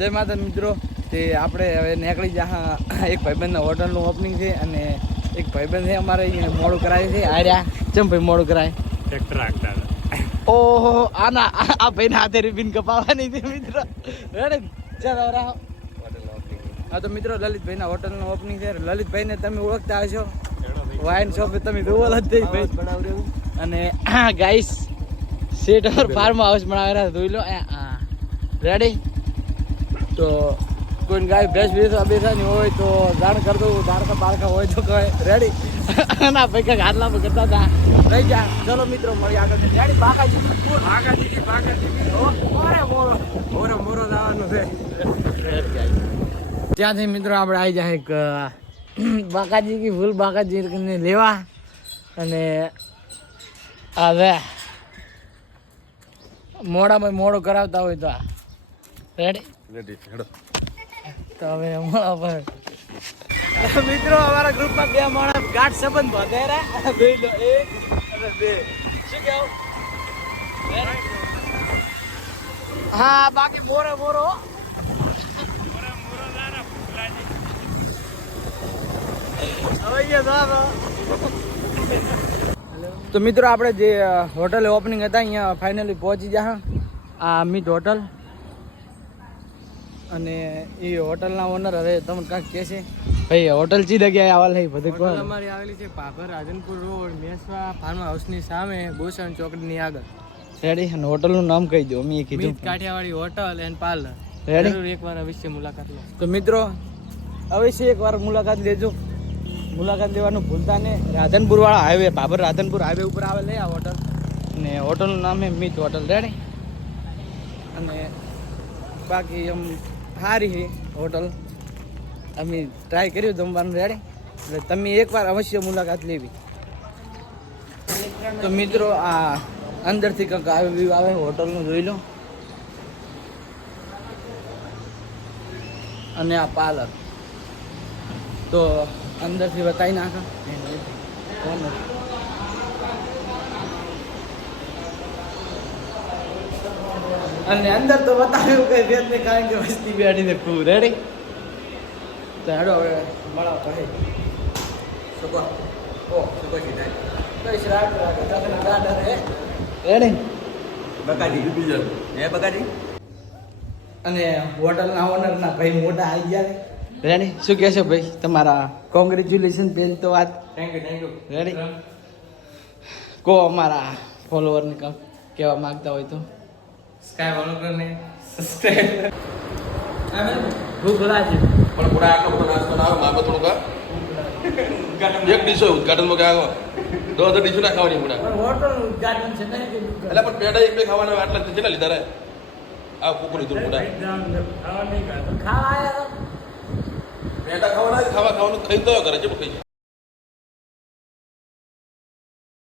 જય માતા મિત્રો. તે આપણે હવે નીકળી જા એક ભાઈબંધના હોટલનું ઓપનિંગ છે અને એક ભાઈબંધ છે અમારે અહીંયા મોડું કરાય છે. આર્યા ચમ ભાઈ મોડું કરાય ટ્રેક્ટર આગતા ઓહો આના આ ભાઈને હાથે રિબિન કપાવવાની છે મિત્રો. રેડે ચાલો રાહો. હા તો મિત્રો લલિતભાઈના હોટલનું ઓપનિંગ છે. લલિતભાઈને તમે ઓળખતા હશો. વાઇન શોપ તમે જોવા જ થઈ ભાઈ. અને guys set or farm house બનાવેલા ધોઈ જોઈ લો રેડી તો કોઈ ગાય ભેંસ બેસવા બેસવાની હોય તો જાણ કર દઉં. બારકા હોય તો કહે રેડી ના ભાઈ કંઈક હાથલા પર કરતા હતા. લઈ જા. ચલો મિત્રો મળી આગળ. રેડી બાકાજી બાકાજી ઓરે મોરો મોરો. મોરો લાવવાનું છે. ત્યાંથી મિત્રો આપણે આવી જાય એક બાકાજી કી ફૂલ બાકાજી લેવા. અને હવે મોડામાં મોડો કરાવતા હોય તો રેડી રેડી મોડા પર મિત્રો, અમારા ગ્રુપમાં બે માણસ ગાઢ સંબંધ વધેરા બે લો, એક, અને બે. શું હા, બાકી મોરો મોરો. તો મિત્રો, આપણે જે હોટલ ઓપનિંગ હતા, અહીંયા ફાઇનલી પહોંચી ગયા આ અમિત હોટલ અને એ હોટલના ઓનર હવે તમને કાંઈક કહે છે? ભાઈ હોટલ ચી જગ્યાએ આવા લઈ બધું કોણ? અમારી આવેલી છે પાભર રાધનપુર રોડ મેસવા ફાર્મ હાઉસની સામે ભૂષણ ચોકડીની આગળ. રેડી અને હોટલનું નામ કહી દો મેં કીધું. Kathiyawadi hotel and parlour ready એકવાર અવશ્ય મુલાકાત લો. તો મિત્રો અવશ્ય એકવાર મુલાકાત લેજો. મુલાકાત લેવાનું ભૂલતા ને. રાધનપુર વાળા હાઈવે બાબર રાધનપુર હાઈવે ઉપર આવેલ છે આ હોટલ. અને હોટલનું નામ એ મિત હોટલ. રેડી અને બાકી એમ સારી છે હોટલ. અમે ટ્રાય કર્યું જમવાનું રેડી એટલે તમે એકવાર અવશ્ય મુલાકાત લેવી. તો મિત્રો, આ અંદરથી કંઈક આવે આવે, હોટલનું જોઈ લો. અને આ પાર્લર. તો અંદરથી બતાવી નાખો. અને અંદર તો બતાવ્યું કે ભેદ ને કારણ કે વસ્તી બેઠી છે ખૂબ રેડી તો હેડો હવે મળો કહે સુકો ઓ સુકો સીધા કઈ શ્રાપ રાખે ચાકના ગાડા રે રેડી બકાજી. બીજલ એ બકાજી? અને હોટલના ઓનરના ભાઈ મોટા આવી ગયા રેડી શું કહેશો ભાઈ? તમારા કોંગ્રેચ્યુલેશન પહેલી તો વાત. Thank you thank you ready કો અમારા ફોલોવરને કંઈક કહેવા માંગતા હોય તો. સ્કાય વોલોકર ને સબસ્ક્રાઇબ ભૂખ લાગે. પણ પૂરા આટલો બધો નાસ્તો ના આવે માપે થોડું કા એક ડીશો ઉદઘાટનમાં કે આવો? દો તો ડીશો ના ખાવાની પૂરા પણ હોટલ ઉદ્ઘાટન છે એટલે પણ પેડા એક બે ખાવાના આટલા કેટલા લીધા રે? આ કુકુ લીધું પૂરા ખાવા ખાવાના ખાવા ખાવાનું ખાઈ તો કરે છે કઈ